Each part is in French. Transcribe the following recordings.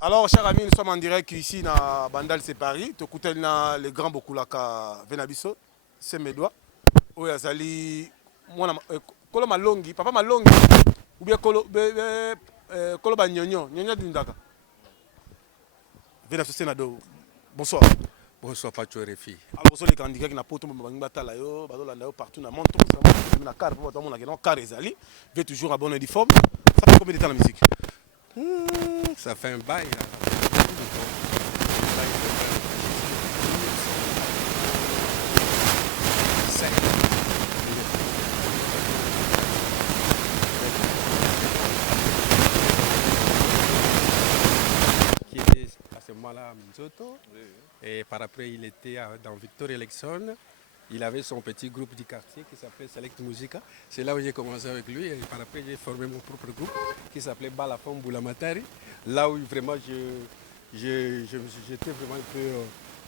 Alors, chers amis, nous sommes en direct ici à Bandal, c'est Paris. Tu écoutes le grand Bokulaka Venabiso, c'est mes doigts. Oui, Azali, moi, Kolo Malongi, papa Malongi, ou bien Kolo Banyonyo, Nyonyo Dindaka. Venabiso Senado, bonsoir. Bonsoir, Pacho RFI. Alors, bonsoir les candidats qui n'ont pas tout le monde partout dans le monde, tout le car, car Ezali, veut toujours à bon uniforme. Ça fait combien de temps la musique? Ça fait un bail. Qui était à ce moment-là à Minzoto. Et par après, il était dans Victor Election. Il avait son petit groupe du quartier qui s'appelait Select Musica. C'est là où j'ai commencé avec lui. Et par après, j'ai formé mon propre groupe qui s'appelait Balafon Boulamatari. Là où vraiment j'étais vraiment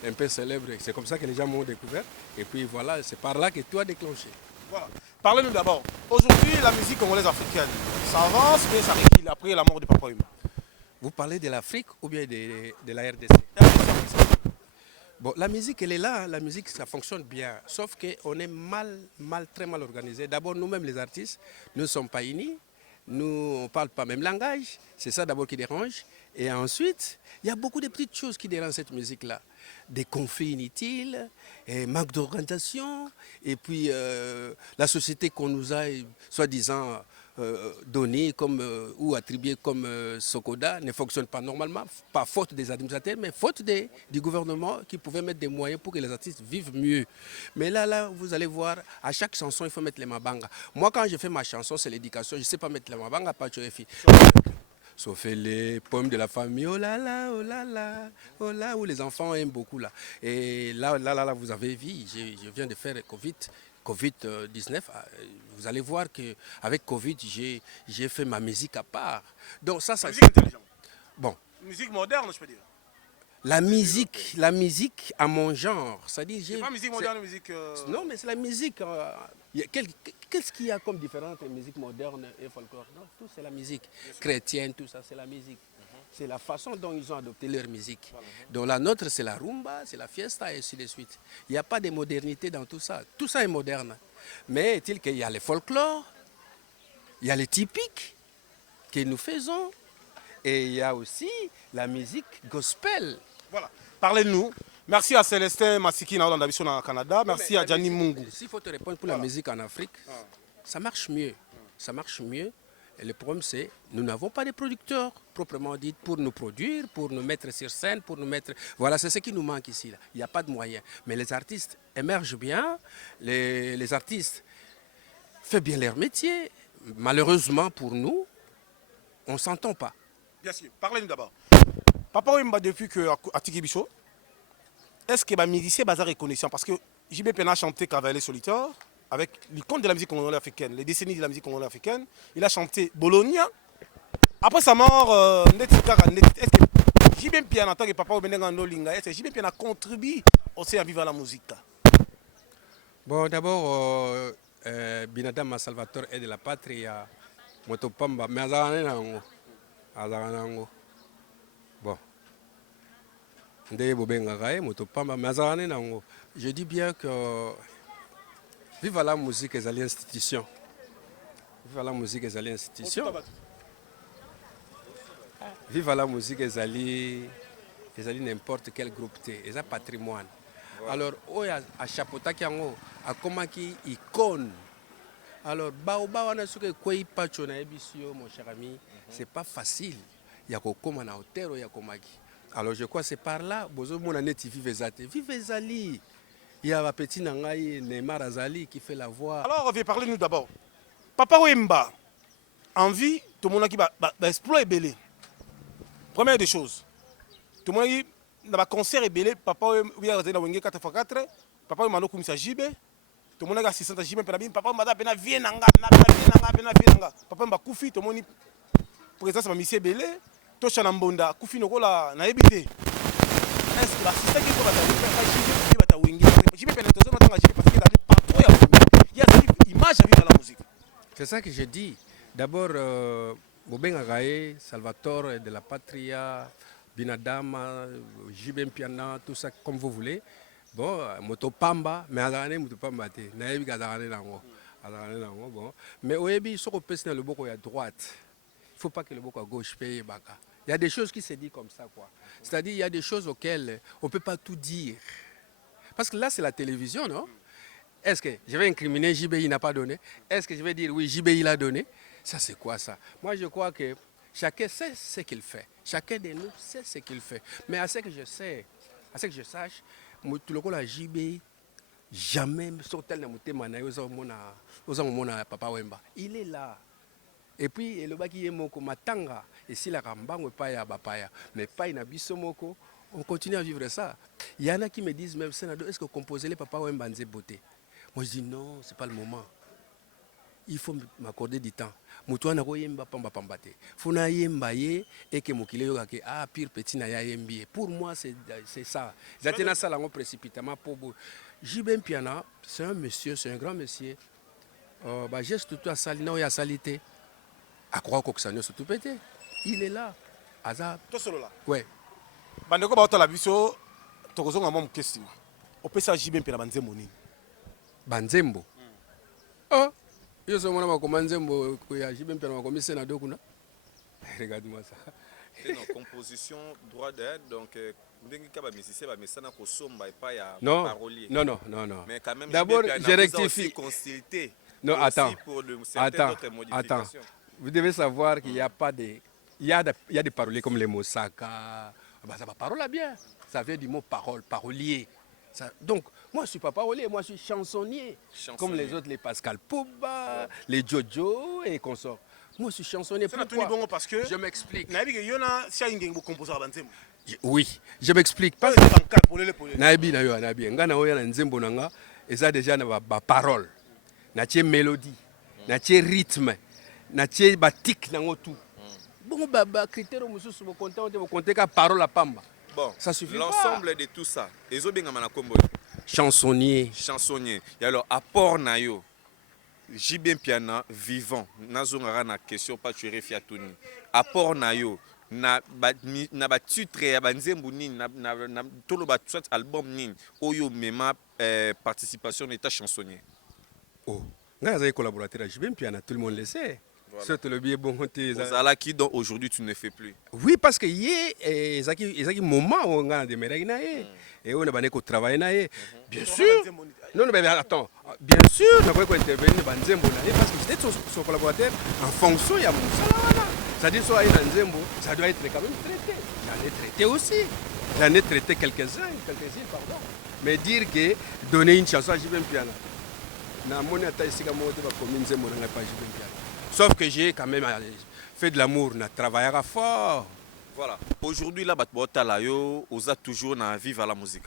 un peu célèbre. C'est comme ça que les gens m'ont découvert. Et puis voilà, c'est par là que tout a déclenché. Voilà. Parlez-nous d'abord. Aujourd'hui, la musique congolaise africaine, ça avance, mais ça recule après la mort de Papa Wemba. Vous parlez de l'Afrique ou bien de la RDC? Bon, la musique, elle est là. La musique, ça fonctionne bien. Sauf qu'on est très mal organisé. D'abord, nous-mêmes, les artistes, nous ne sommes pas unis. Nous, on ne parle pas le même langage. C'est ça d'abord qui dérange. Et ensuite, il y a beaucoup de petites choses qui dérangent cette musique-là. Des conflits inutiles, et manque d'organisation, et puis la société qu'on nous a, soi-disant, donnée comme, ou attribuée comme Sokoda ne fonctionne pas normalement, pas faute des administrateurs, mais faute du gouvernement qui pouvait mettre des moyens pour que les artistes vivent mieux. Mais là, vous allez voir, à chaque chanson, il faut mettre les mabanga. Moi, quand je fais ma chanson, c'est l'éducation. Je ne sais pas mettre les mabanga, pas de filles. Sauf les poèmes de la famille, oh là là, oh là là, oh là, où les enfants aiment beaucoup là. Et là, vous avez vu, je viens de faire Covid-19. Vous allez voir qu'avec Covid, j'ai fait ma musique à part. Donc ça... Musique intelligente. Bon. Musique moderne, je peux dire. La musique à mon genre. C'est-à-dire, c'est pas musique moderne, musique... Non, mais c'est la musique... Qu'est-ce qu'il y a comme différence entre musique moderne et folklore? Non, tout c'est la musique. Chrétienne, tout ça, c'est la musique. C'est la façon dont ils ont adopté leur musique. Donc la nôtre, c'est la rumba, c'est la fiesta et ainsi de suite. Il n'y a pas de modernité dans tout ça. Tout ça est moderne. Mais est-il qu'il y a les folklores, il y a les typiques que nous faisons, et il y a aussi la musique gospel. Voilà. Parlez-nous. Merci à Célestin Massiki dans au Canada. Merci à Gianni Mungu. S'il faut te répondre pour la musique en Afrique, ça marche mieux. Ça marche mieux. Et le problème, c'est nous n'avons pas de producteurs proprement dit pour nous produire, pour nous mettre sur scène, pour nous mettre... Voilà, c'est ce qui nous manque ici. Là. Il n'y a pas de moyens. Mais les artistes émergent bien. Les artistes font bien leur métier. Malheureusement pour nous, on ne s'entend pas. Bien sûr. Parlez-nous d'abord. Papa Wemba, depuis que Atiki Bicho, est-ce que les musiciens sont reconnaissants? Parce que JB Pena a chanté Cavalier Solitaire avec l'icône de la musique congolaise africaine, les décennies de la musique congolaise africaine. Il a chanté Bologna. Après sa mort, est-ce que JB Pena, en tant que papa Wemba, est-ce que JB Pena a contribué aussi à vivre la musique? Bon, d'abord, Binadama Salvatore est de la patrie à Motopamba, mais bon. Je dis bien que vive la musique et les institutions. Vive la musique et les institutions. Vive la musique et n'importe quel groupe. C'est un patrimoine. Alors, à Chapota qui a comment qui icône. Alors, mon cher ami, c'est pas facile. Il y a comment na hôtel, il y a comment. Alors je crois que c'est par là, vive Zali. Il y a un petit Nangaï, Neymar Azali qui fait la voix. Alors, parlez-nous d'abord. Papa Wemba, en vie, tout le monde qui va exploiter belé. Première des choses, tout le monde qui va concert et belé, Papa Wemba na Wenge 4x4, Papa Wemba comme ça JB, tout le monde a assistant à JB, Papa Wemba pena vienanga, Papa Wemba Koufi, tout le monde présence ma mission belé. Tosha na mbonda kufi nokola na ebite est-ce que l'assistant qui va t'arriver va t'awingi je peux pénétrer dans ta parce qu'il a dit partout il y a cette image à vivre dans la musique. C'est ça que je dis. D'abord Bobenga Gaye, Salvatore de la Patria, Binadama, JB Piana, tout ça comme vous voulez. Bon, moto pamba, mais azarane moto pamba te. Naebi kazarane nango. Azarane nango bon. Mais oyebi soko pesi na loboko ya droite. Il faut pas que le boko à gauche paye baka. Il y a des choses qui se disent comme ça quoi. C'est-à-dire il y a des choses auxquelles on peut pas tout dire. Parce que là c'est la télévision, non? Est-ce que je vais incriminer JBI n'a pas donné? Est-ce que je vais dire oui, JBI l'a donné? Ça c'est quoi ça? Moi je crois que chacun sait ce qu'il fait. Chacun de nous sait ce qu'il fait. Mais à ce que je sais, à ce que je sache, tout le monde a JBI jamais sautel na mutema na yo za mona Papa Wemba. Il est là. Et puis le baki est moko matanga et si la rambango pas ya bapaya mais pas ina biso moko on continue à vivre ça. Il y en a qui me disent même Sénado, est-ce que composer les Papa Wemba nze beauté? Moi je dis non, c'est pas le moment. Il faut m'accorder du temps. Mutuana ko yemba pamba pamba te. Funa yemba ye et que mokile yo ke ah pire petit na ya yembi. Pour moi c'est ça. Zatena ça lango précipitamment pour JB Piana, c'est un monsieur, c'est un grand monsieur. Bah geste tout à salina ya salité. À croire que ça ne se tout pété. Il est là. Azar. Tout solo là. Ouais. Bandeko ba la biso tokozonga mo mkesima. Opesa JB Piana banzembo nini? Banzembo. Oh. Yo so mona makoma nzembo ya JB Piana makomi Sénado kuna. Regarde-moi ça. C'est une composition droit d'aide donc ndenge kaba musicien ba mesana ko somba et pas ya non. parolier. Non non non non. Mais quand même d'abord je rectifie. Consulté. Non, attends. Pour Attends. Vous devez savoir qu'il n'y a pas de... Il y a des paroliers comme les Mosaka. Bah, ça va parole bien. Ça vient du mot parole, parolier. Ça, donc, moi, je ne suis pas parolier, moi, je suis chansonnier. Comme les autres, les Pascal Pouba, les Jojo et consorts. Moi, je suis chansonnier. Pourquoi? Parce que je m'explique. Oui, je m'explique. Parce que... Nabi, Nzembo Nanga, et ça déjà, ma parole. Natie mélodie, natie rythme, natie batik nango tout. Bon baba critère mususu bo compter ka parole à pamba. Bon, ça suffit. L'ensemble de tout ça. Ezo benga mana kombo. Chansonnier. Chansonnier. Et alors apport na yo. JB Piana vivant. Nazongara na question pas tu refia tuni. Apport na yo. Na ba titre ya banzembu nini na tolo ba soit album nini oyo mema participation d'état chansonnier. Oh, nga za collaborateur JB Piana, tout le monde le sait. Voilà. Le billet bon côté Zala qui donc aujourd'hui tu ne fais plus. Oui parce que yé ezaki moment où on a démarré na yé et on a bané ko travailler na yé. Bien sûr. Non mais attends, bien sûr, on va intervenir banzembo na yé parce que c'était son collaborateur en fonction ya musala. C'est-à-dire soit il nzembo, ça doit être quand même traité. J'en ai traité aussi. J'en ai traité quelques-uns pardon. Mais dire que donner une chanson à JB Piana. Sauf que j'ai quand même fait de l'amour, on a travaillé fort. Voilà. Aujourd'hui, là, on a toujours vivre à la musique.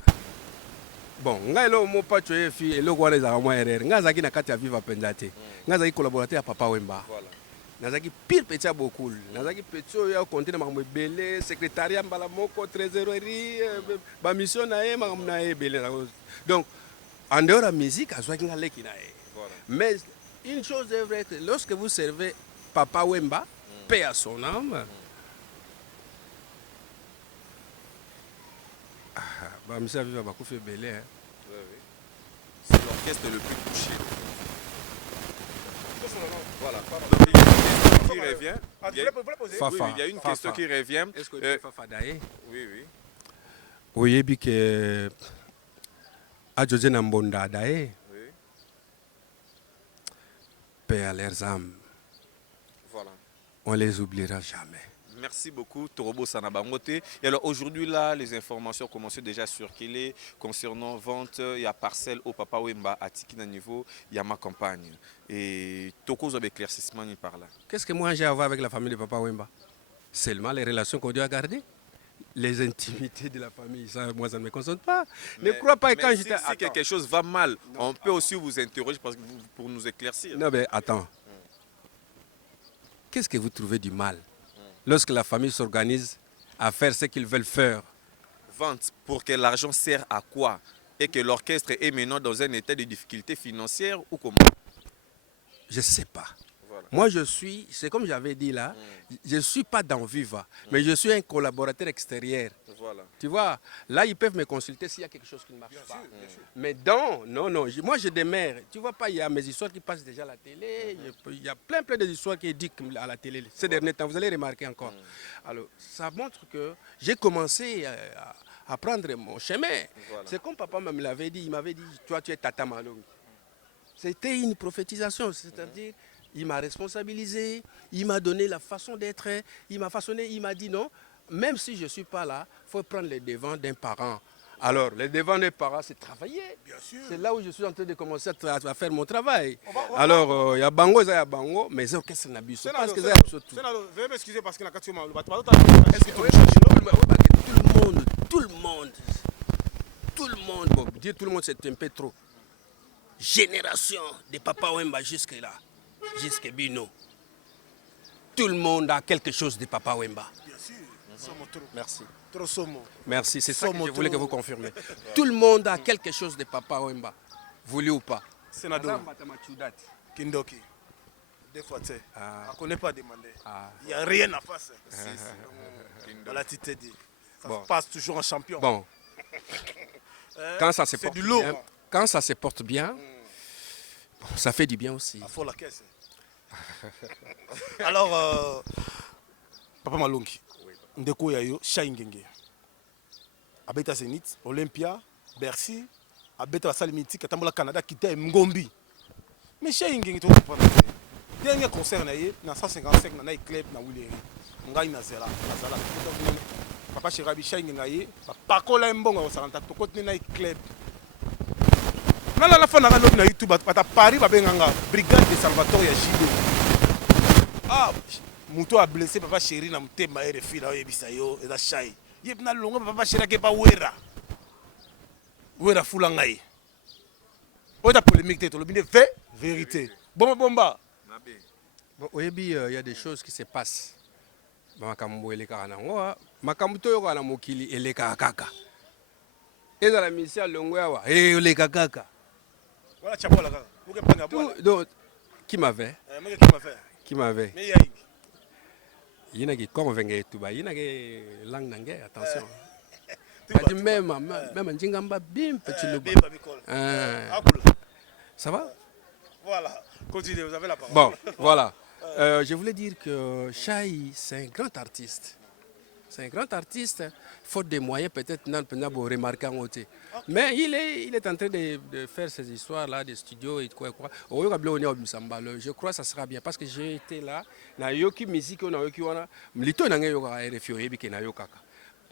Bon, on pas tué fille et le roi des armoires erreurs. On a qui vivre à Pendate. On a collaboré à Papa Wemba. Voilà. On a pire petit à beaucoup. On a petit au compté de Mamou Belé, secrétariat Balamoko, trésorerie, ma mission na belé. Donc, en dehors de la musique, mais une chose est vraie que lorsque vous servez Papa Wemba, paix à son âme, monsieur va beaucoup faire belé. C'est l'orchestre le plus touché. Voilà. Donc, il y a une question qui revient. Il y a une question qui revient. Est-ce que Fafa Daé? Oui, oui. Oui, bien que Adjodje Nambonda Daé. Paix à leurs âmes. Voilà. On les oubliera jamais. Merci beaucoup, Torobo Sanabangote. Et alors aujourd'hui, là, les informations commencent déjà à circuler concernant vente. Il y a parcelle au Papa Wemba à Tikina niveau, il y a ma campagne. Et Toko a éclaircissement par là. Qu'est-ce que moi j'ai à voir avec la famille de Papa Wemba? Seulement les relations qu'on doit garder. Les intimités de la famille, ça, moi, ça ne me concerne pas. Ne crois pas que quand j'étais... Si quelque chose va mal, on peut aussi vous interroger pour nous éclaircir. Non, mais attends. Qu'est-ce que vous trouvez du mal lorsque la famille s'organise à faire ce qu'ils veulent faire? Vente, pour que l'argent sert à quoi? Et que l'orchestre est maintenant dans un état de difficulté financière ou comment? Je ne sais pas. Voilà. Moi, je suis, c'est comme j'avais dit là, je ne suis pas dans Viva, mais je suis un collaborateur extérieur. Voilà. Tu vois, là, ils peuvent me consulter s'il y a quelque chose qui ne marche pas. Mais non, moi, je démarre. Tu vois pas, il y a mes histoires qui passent déjà à la télé. Il y a plein d'histoires qui éditent à la télé ces derniers temps. Vous allez remarquer encore. Alors, ça montre que j'ai commencé à prendre mon chemin. Voilà. C'est comme papa me l'avait dit. Il m'avait dit, toi, tu es Tata Malongi. C'était une prophétisation, c'est-à-dire, il m'a responsabilisé, il m'a donné la façon d'être, il m'a façonné, il m'a dit non, même si je ne suis pas là, il faut prendre les devants d'un parent. Alors, les devants d'un parent, c'est travailler. Bien sûr. C'est là où je suis en train de commencer à faire mon travail. Alors, il y a Bango, il y a Bango, mais c'est qu'est-ce qu'on a bu. Parce que ça tout. Veuillez m'excuser parce que la question m'a Est-ce que tout le monde, bon, dire tout le monde, c'est un peu trop. Génération de Papa Wemba jusque là, jusque Bino. Tout le monde a quelque chose de Papa Wemba. Bien sûr. Somo trop. Merci. Trop somo. Merci, c'est ça que Somo je voulais que trop. vous confirmiez. Tout le monde a quelque chose de Papa Wemba, voulu ou pas. Sénateur Kindoki. Des fois, tu sais, on ne connaît pas demander. Il n'y a rien à faire. Voilà, tu t'es dit. Ça se passe toujours en champion. Bon. Quand ça se c'est porte du lourd. bien, quand ça se porte bien, bon, ça fait du bien aussi. Il faut la caisse. Alors, Papa Malongi, Ndeko Yayo, Shaingenge. Abeta Zenith, Olympia, Bercy, Abeta Salle Mythique, Katambola Canada, Kita Mgombi. Mais Shaingenge, tu comprends. Dernier concert, na 155, na club, na Wouleri. Ngai na Zela, Nazala. Papa Chirabi Shaingenge, Pakola Mbonga, Osaranta, Tokotne na club. La fin na YouTube à Paris babenganga brigade de Salvatore ya Jido. Ah, muto a blessé papa chéri na mutema RFI na yebisa yo eza shai. Yeb na longo papa chéri ke pa wera. Wera fula ngai. Oda polémique te tolobine vérité. Bomba. Bon, il y a des choses qui se passent. Makambo eleka na ngoa, makambo to yoka na mokili eleka kaka. Eza la mission longo yawa, eleka kaka. Voilà, Chabola. Donc, qui m'avait? Qui m'avait? Il y en a qui convainquent tout bas. Il y en a qui langue d'anglais, attention. Même un djingamba bim petit loup. Ça va? Voilà, continuez, vous avez la parole. Bon, voilà. Je voulais dire que Chai, c'est un grand artiste. C'est un grand artiste, faute de moyens, peut-être non pour remarquer en côté. Mais il est en train de faire ces histoires-là, des studios et quoi. Je crois que ça sera bien parce que j'ai été là. Na yoki musique, na yoki wana. Mlito na yoka RFI oyebi ke na yokaka.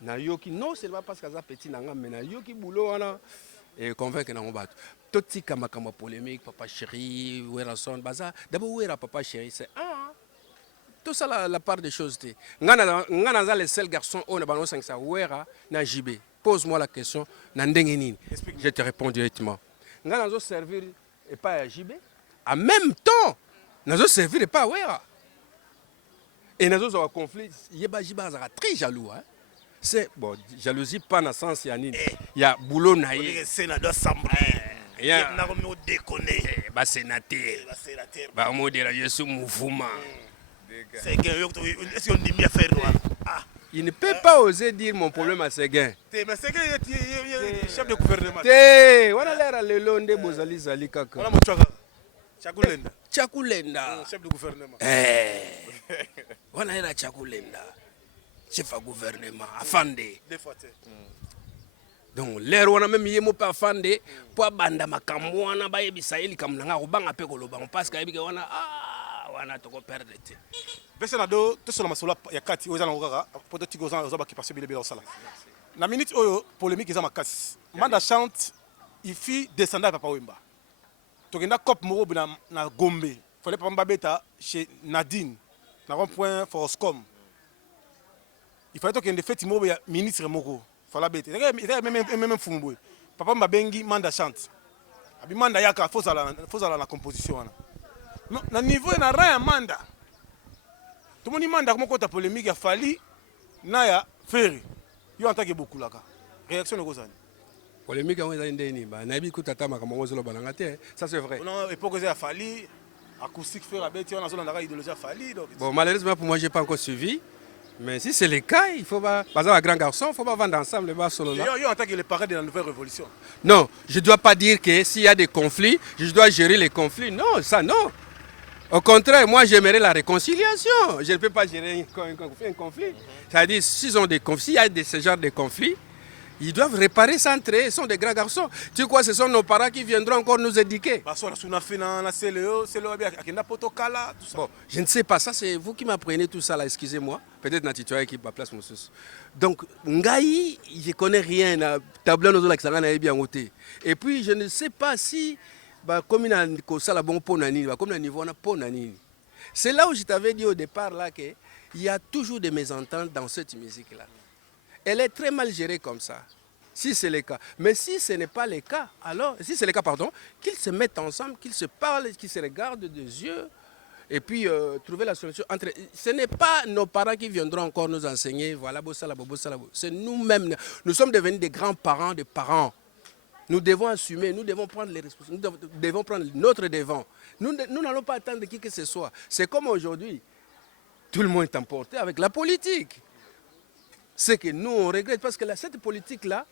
Na yoki non seulement parce que ça petit nanga, mais na yoki boulot wana et convaincre na ngobatu. Toti kama polémique, papa chéri, wera son baza. D'abord wera papa chéri, c'est tout ça, la part des choses. Ngana le seul garçon on a balancé ça. Ouera na JB. Pose-moi la question. Je te réponds directement. Ngana zo servir et pas à JB. En même temps, nazo servir et pas Ouera. Et nazo zo conflit. Yeba JB a très jaloux. C'est bon, jalousie pas dans le sens il y a boulot naïe. Sénateur Sambré. Il y a un déconné. Bah sénateur. Bah modèle je suis mouvement. Il ne peut pas oser dire mon problème à Séguin. Mais Séguin est chef de gouvernement. On a l'air à l'élonde Bozali Zali Kaka. On a mon Chakulenda. Chef de gouvernement. On a l'air à Chakulenda. Chef de gouvernement. Afande. Des fois, donc l'air on a même yemo pas afande pour banda makambo wana ba yebisa eli kamnanga obanga pe koloba parce que yebike wana wana toko perdre te. Besenado to solo masolo ya kati ozana ngaka poto tigozana ozoba ki passer bilebela osala. Na minute oyo polémique eza makasi. Manda chante il fit descendre Papa Wemba. Tokenda cop moko na Gombe. Fallait pas mbabeta chez Nadine na rond-point Foroscom. Il fallait tokende fête moko ya ministre moko. Fallait beta. Même fumbo. Papa Mbabengi manda chante. Abi manda yaka faut la na composition wana. Na niveau na raya manda. Tout le monde manda comment ta polémique a fallu na ya Ferry. Yo en tant que beaucoup là. Réaction de Gozani. Polémique on est ndeni ba na bi kutata makambo zolo bananga te, ça c'est vrai. Non, époque a fallu Acoustique frère Abeti, on a zone d'arrêt idéologie Fali. Bon, malheureusement pour moi, je n'ai pas encore suivi. Mais si c'est le cas, il faut pas. Par exemple, un grand garçon, il ne faut pas vendre ensemble le bas solo là. Yo, en tant que les parents de la nouvelle révolution. Non, je ne dois pas dire que s'il y a des conflits, je dois gérer les conflits. Non, ça non. Au contraire, moi j'aimerais la réconciliation. Je ne peux pas gérer un conflit. C'est-à-dire, s'ils ont des conflits, s'il y a ce genre de conflits, ils doivent réparer ça entre eux. Ils sont des grands garçons. Tu crois que ce sont nos parents qui viendront encore nous éduquer? Bon, je ne sais pas. Ça, c'est vous qui m'apprenez tout ça là. Excusez-moi. Peut-être Natitoya qui ma place, mon sous. Donc, Ngaï, je ne connais rien. Tableau nous a bien ôté. Et puis, je ne sais pas si, comme il a ça bon pour nani, comme le niveau on pour nani. C'est là où je t'avais dit au départ là que il y a toujours des mésententes dans cette musique là. Elle est très mal gérée comme ça, si c'est le cas. Mais si ce n'est pas le cas, alors, si c'est le cas, pardon, qu'ils se mettent ensemble, qu'ils se parlent, qu'ils se regardent des yeux, et puis trouver la solution entre. Ce n'est pas nos parents qui viendront encore nous enseigner, voilà, c'est nous-mêmes. Nous sommes devenus des grands-parents des parents. Nous devons assumer, nous devons prendre les responsabilités, nous devons prendre notre devant. Nous n'allons pas attendre qui que ce soit. C'est comme aujourd'hui, tout le monde est emporté avec la politique. C'est que nous, on regrette parce que cette politique-là,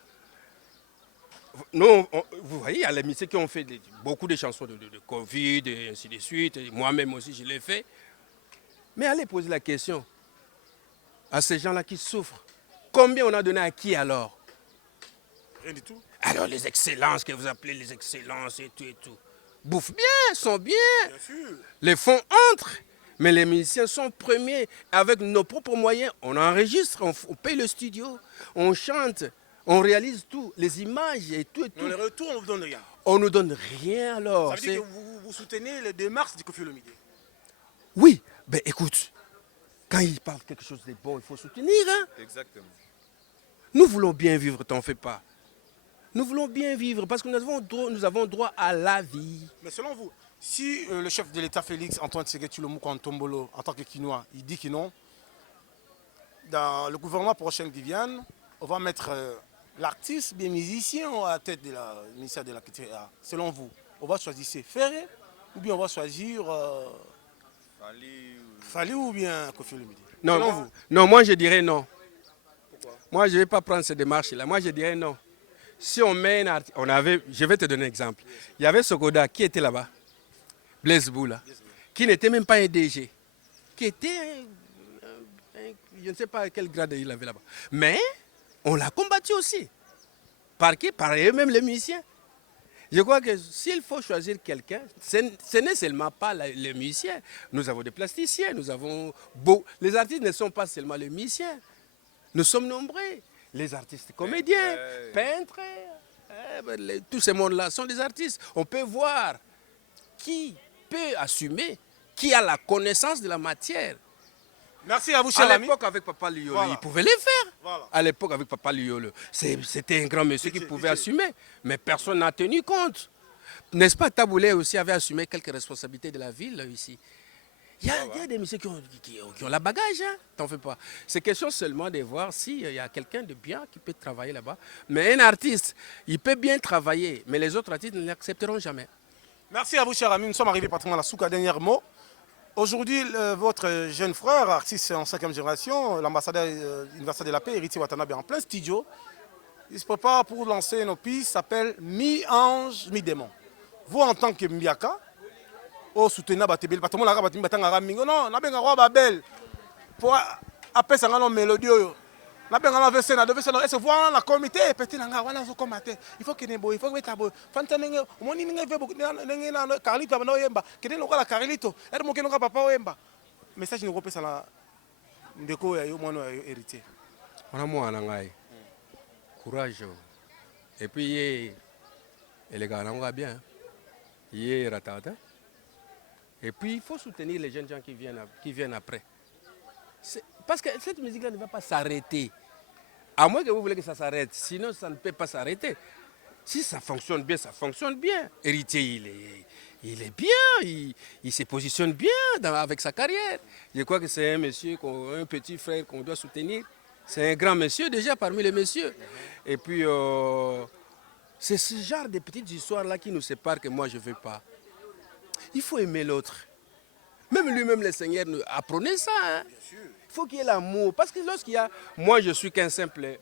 vous voyez, il y a les musiciens qui ont fait beaucoup de chansons de Covid et ainsi de suite. Moi-même aussi, je l'ai fait. Mais allez poser la question à ces gens-là qui souffrent. Combien on a donné à qui alors? Rien du tout. Alors les excellences que vous appelez les excellences et tout. Bouffent bien, sont bien. Bien sûr. Les fonds entrent. Mais les musiciens sont premiers. Avec nos propres moyens, on enregistre, on paye le studio, on chante, on réalise tout, les images et tout. Mais le retour, on ne vous donne rien. On ne nous donne rien alors. Ça veut dire que vous soutenez les démarches du Koffi Olomide. Oui, ben écoute, quand il parle quelque chose de bon, il faut soutenir. Hein? Exactement. Nous voulons bien vivre, t'en fais pas. Nous voulons bien vivre parce que nous avons droit à la vie. Mais selon vous, si le chef de l'État Félix Antoine Tshisekedi Tshilombo Ntombolo, en tant que Quinois, il dit que non, dans le gouvernement prochain qui vient, on va mettre l'artiste, bien musicien à la tête du ministère de la Culture. Selon vous, on va choisir Ferré ou bien on va choisir Fali ou bien Koffi Olomide? Selon vous? Non, moi je dirais non. Pourquoi? Moi je ne vais pas prendre cette démarche-là. Moi je dirais non. Si on met un artiste, je vais te donner un exemple. Il y avait Sokoda qui était là-bas. Blaise Boula, qui n'était même pas un DG, qui était je ne sais pas quel grade il avait là-bas. Mais on l'a combattu aussi. Par qui? Par eux-mêmes les musiciens. Je crois que s'il faut choisir quelqu'un, ce n'est seulement pas les musiciens. Nous avons des plasticiens, nous avons les artistes ne sont pas seulement les musiciens. Nous sommes nombreux. Les artistes comédiens, peintres, tous ces mondes-là sont des artistes. On peut voir qui peut assumer, qui a la connaissance de la matière. Merci à vous, cher ami. À l'époque, avec Papa Liolo, il pouvait les faire. Voilà. À l'époque, avec Papa Liolo, c'était un grand monsieur qui pouvait assumer, mais personne n'a tenu compte. N'est-ce pas, Taboulé aussi avait assumé quelques responsabilités de la ville ici. Il y a des messieurs qui ont la bagage, hein? T'en fais pas. C'est question seulement de voir s'il y a quelqu'un de bien qui peut travailler là-bas. Mais un artiste, il peut bien travailler, mais les autres artistes ne l'accepteront jamais. Merci à vous, cher ami. Nous sommes arrivés pratiquement à la souka, dernier mot. Aujourd'hui, votre jeune frère, artiste en 5e génération, l'ambassadeur universel de la paix, Héritier Watanabe, en plein studio, il se prépare pour lancer une piste qui s'appelle Mi-ange, mi-démon. Vous, en tant que Mbiaka, vous soutenez Batebel, parce que non, on a Babel pour appeler ça une mélodie. Il faut la comité petit il faut que il faut que fantane moni ninga Carlito bana yemba kede lokola Carlito er mo kenonga papa yemba message ni kopesa na ndeko ya yo mwana ya héritier on a mwana ngai courage et puis les gars on va bien ratata et puis il faut soutenir les jeunes gens qui viennent après. Parce que cette musique-là ne va pas s'arrêter. À moins que vous voulez que ça s'arrête. Sinon, ça ne peut pas s'arrêter. Si ça fonctionne bien, ça fonctionne bien. Héritier, il est bien. Il se positionne bien avec sa carrière. Je crois que c'est un monsieur, un petit frère qu'on doit soutenir. C'est un grand monsieur déjà parmi les messieurs. Et puis, c'est ce genre de petites histoires-là qui nous séparent que moi, je ne veux pas. Il faut aimer l'autre. Même lui-même, le Seigneur, apprenez ça. Hein. Il faut qu'il y ait l'amour. Parce que lorsqu'il y a... Moi, je suis qu'un simple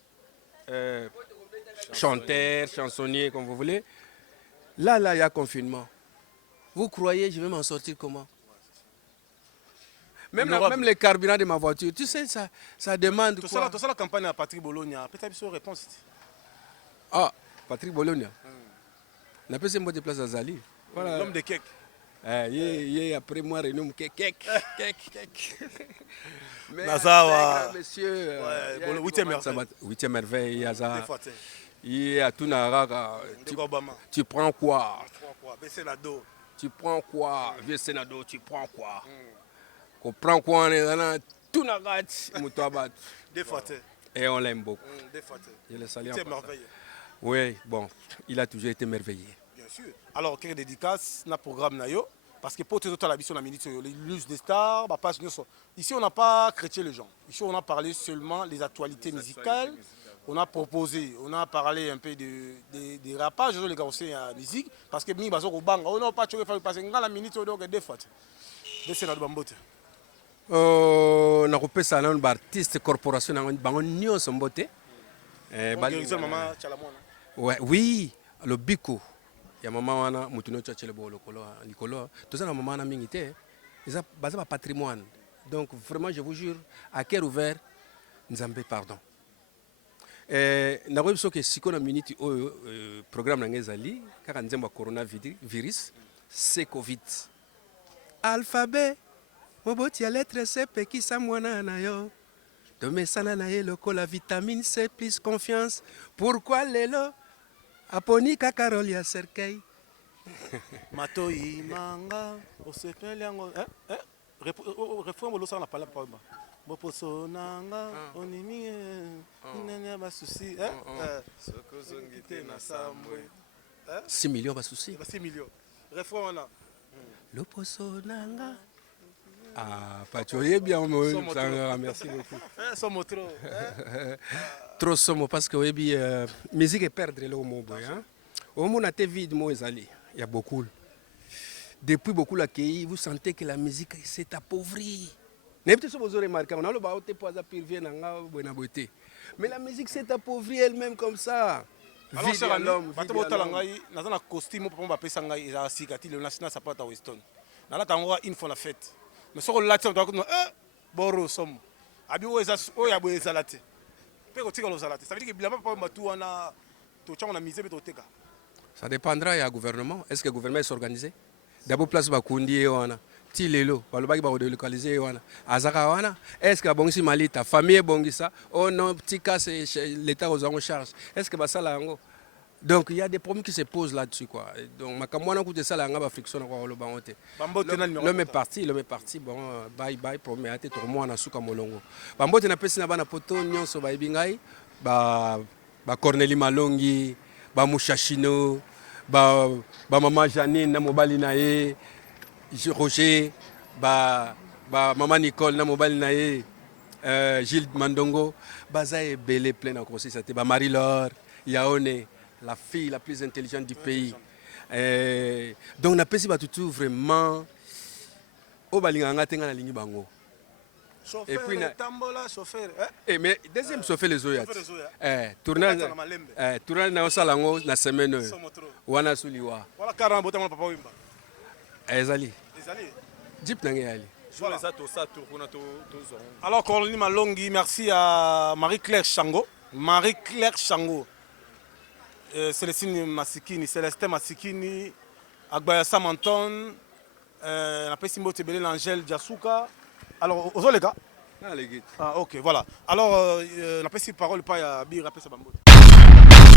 chanteur, chansonnier, comme vous voulez. Là, il y a confinement. Vous croyez, je vais m'en sortir comment? Même les carburants de ma voiture, tu sais, ça demande Tout quoi? ça, la campagne à Patrick Bologna. Peut-être une réponse. Ah, Patrick Bologna. On appelle ce mot de place à Zali. Voilà. L'homme de cake. Après moi, renomme cake. Mais Nazawa. monsieur, Ouais, 8e merveille. 8e merveille, il y a Des ça. fois, tu sais. Il y a tout Naraga. De Obama. Tu prends quoi? Baisser la dos. Tu prends quoi? Vieux Sénado, tu prends quoi? On prend quoi? On est dans tout Naraga. Des fois, tu sais. Et on l'aime beaucoup. Des fois, tu sais. Je le salue en 8e passant. merveille. Oui, bon, il a toujours été merveilleux. Bien sûr. Alors, quelle dédicace na programme na yo? Parce que pour tout autres la mission la minute les news des stars, bah, page news. Ici on n'a pas chrétien les gens. Ici on a parlé seulement des actualités musicales. On a proposé, on a parlé un peu des rappages les gars aussi à musique parce que mi bazo ko banga on n'a pas choqué parce que la minute donc des fois. Des c'est notre bambote. Na kopesa na ba artiste corporation na bango nyonso mbote. Maman Chalamona. Ouais, oui, le biko. Il y a maman wana mutuno tchachele bo likolo. Tout ça na maman na mingité. Ils ont basé patrimoine. Donc vraiment je vous jure à cœur ouvert Nzambe pardon. Na ko biso ke siko na minute o programme na ngezali kaka nzemba coronavirus c'est Covid. Alphabet moboti ya lettre C pekisa mwana na yo. Tomesana na ye lokola vitamine C plus confiance. Pourquoi lelo aponi kakaroli ya cercueil. Matoi manga osepeli yango refrain bolo ça na parler pas ba. Boposo nanga onimi nanya ba souci sokozongi te na sambwe 6 millions ba souci. 6 millions. Refrain là. Loposo nanga. Ah, Pachoye bien, merci beaucoup. Somo trop. Trop somo parce que oui, musique est perdre le mot boy. Au monde a été vide moi ezali. Il y a beaucoup. Depuis beaucoup l'accueil, vous sentez que la musique s'est appauvrie. N'importe ce que vous aurez remarqué, on a le baoté pour ça pire nanga buena beauté. Mais la musique s'est appauvrie elle-même comme ça. Alors c'est l'homme. Bato botalangai, naza na costume pour ba pesa ngai za sikati le national sapata Weston. Na la tangoa une fois la fête. Mais ce qu'on l'a dit, on doit dire, Boro somme. Abi oza oya boye zalate. Pe ko tika lo zalate. Ça veut dire que bilamba pa matu wana to tcha on a misé pe to teka. Ça dépendra du gouvernement. Est-ce que le gouvernement est organisé? D'abord place bakundi wana. Ti lelo, balobaki ba relocaliser wana. Azaka wana. Est-ce que bongisi malita famille bongisa? Oh non, petit cas c'est l'état aux en charge. Est-ce que basala ngo? Donc il y a des problèmes qui se posent là-dessus quoi. Donc makamwana koute ça la ngaba friction kwa lo bangote. L'homme est parti bon bye promet ate to mwana suka molongo. Bambote na pesi na bana poto nyonso ba ibingai ba Cornelie Malongi, ba Mushashino, ba mama Janine na mobali na ye, Roger, ba mama Nicole na mobali na ye, Gilles Mandongo, baza e belé plein encore si c'était ba Marie-Laure, Yaone, la fille la plus intelligente du pays. Donc na pesi ba tutu vraiment o balinga ngate ngana lingi bango. Chauffeur, et puis tambola chauffeur. Mais deuxième chauffeur les oya. Tournage na osalango na semaine wana suliwa. Voilà 40 bota mon papa wimba. Ezali. Ezali. Jeep na ngali. Voilà. Alors Cornelie Malongi, merci à Marie-Claire Chango. Marie-Claire Chango. Célestine Masikini, Célestin Masikini, Agbaya Samanton, la Pessimbo Tebele, l'Angèle Diasuka. Alors, aux les gars. Ah, les gars. Ah, ok, voilà. Alors, la Pessimbo parole, pas à Bir, après ça, Bambo.